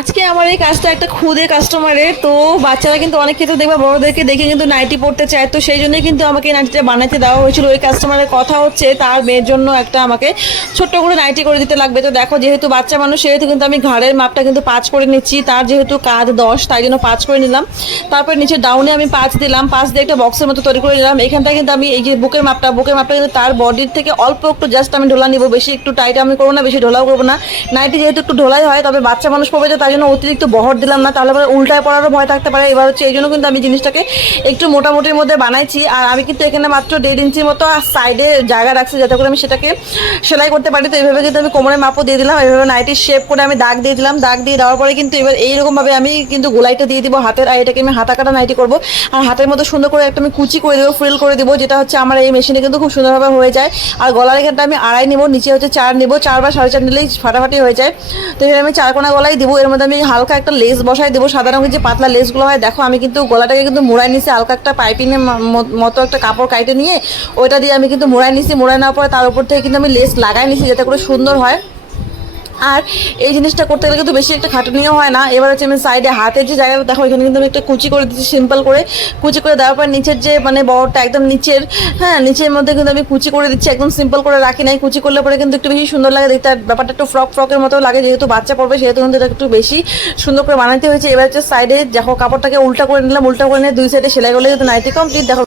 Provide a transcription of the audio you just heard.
আজকে আমার এই কাজটা একটা খুদে কাস্টমারের। তো বাচ্চারা কিন্তু অনেক ক্ষেত্রে দেখবে বড়দেরকে দেখে কিন্তু নাইটি পড়তে চায়, তো সেই জন্যই কিন্তু আমাকে এই নাইটিটা বানাতে দেওয়া হয়েছিল। ওই কাস্টমারের কথা হচ্ছে তার মেয়ের জন্য একটা আমাকে ছোট্ট করে নাইটি করে দিতে লাগবে। তো দেখো, যেহেতু বাচ্চা মানুষ সেহেতু কিন্তু আমি ঘাড়ের মাপটা কিন্তু 5 করে নিচ্ছি। তার যেহেতু কাঁধ 10, তাই জন্য 5 করে নিলাম। তারপর নিচে ডাউনে আমি 5 দিলাম, 5 দিয়ে একটা বক্সের মতো তৈরি করে নিলাম। এখানটা কিন্তু আমি এই যে বুকের মাপটা কিন্তু তার বডির থেকে অল্প একটু জাস্ট আমি ঢোলা নিব, বেশি একটু টাইট আমি করবো না, বেশি ঢোলাও করবো না। নাইটি যেহেতু একটু ঢোলাই হয়, তবে বাচ্চা মানুষ পড়বে, তো তাই জন্য অতিরিক্ত বহর দিলাম না, তাহলে পরে উল্টায় পড়ারও ভয় থাকতে পারে। এবার হচ্ছে এই জন্য কিন্তু আমি জিনিসটাকে একটু মোটামুটির মধ্যে বানাইছি। আর আমি কিন্তু এখানে মাত্র 1.5 ইঞ্চির মতো সাইডে জায়গা রাখছি, যাতে করে আমি সেটাকে সেলাই করতে পারি। তো এইভাবে কিন্তু আমি কোমরের মাপও দিয়ে দিলাম, এইভাবে নাইটির শেপ করে আমি দাগ দিয়ে দিলাম। দাগ দিয়ে দেওয়ার পরে কিন্তু এবার এইরকমভাবে আমি কিন্তু গোলাইটা দিয়ে দিব হাতের। আর এটাকে আমি হাতা কাটা নাইটি করবো। আর হাতের মতো সুন্দর করে একটা আমি কুচি করে দেবো, ফ্রিল করে দেবো, যেটা হচ্ছে আমার এই মেশিনে কিন্তু খুব সুন্দরভাবে হয়ে যায়। আর গলার এখানটা আমি 2.5 নিবো, নিচে হচ্ছে 4 নিবো, 4 বা 4.5 নিলেই ফাটাফাটি হয়ে যায়। তো এখানে আমি 4 কোনা গলাই দিব। এর মধ্যে আমি হালকা একটা লেস বসাই দেবো, সাদা রঙের যে পাতলা লেসগুলো হয়। দেখো, আমি কিন্তু গলাটাকে কিন্তু মোড়াই নিছি, হালকা একটা পাইপিংয়ের মতো একটা কাপড় কাইটে নিয়ে ওইটা দিয়ে আমি কিন্তু মোড়াই নিছি। মোড়াই নেওয়ার পরে তার উপর থেকে কিন্তু আমি লেস লাগাই নিছি, যাতে করে সুন্দর হয়। আর এই জিনিসটা করতে গেলে কিন্তু বেশি একটা খাটুনিও হয় না। এবার হচ্ছে আমি সাইডে হাতের যে জায়গাটা দেখো, এখানে কিন্তু আমি একটা কুচি করে দিচ্ছি, সিম্পল করে কুচি করে দেওয়ার পর নিচের যে বড়টা একদম নিচের, হ্যাঁ নিচের মধ্যে কিন্তু আমি কুচি করে দিচ্ছি, একদম সিম্পল করে রাখি নাই। কুচি করলে পরে কিন্তু একটু বেশি সুন্দর লাগে দেখতে, আর ব্যাপারটা একটু ফ্রকের মতো লাগে। যেহেতু বাচ্চা পড়বে সেহেতু কিন্তু এটা একটু বেশি সুন্দর করে বানাতে হয়েছে। এবার হচ্ছে সাইডে দেখো কাপড়টাকে উল্টা করে নিলাম, উল্টা করে নিয়ে দুই সাইডে সেলাই করলে কিন্তু নাইটি কমপ্লিট। দেখো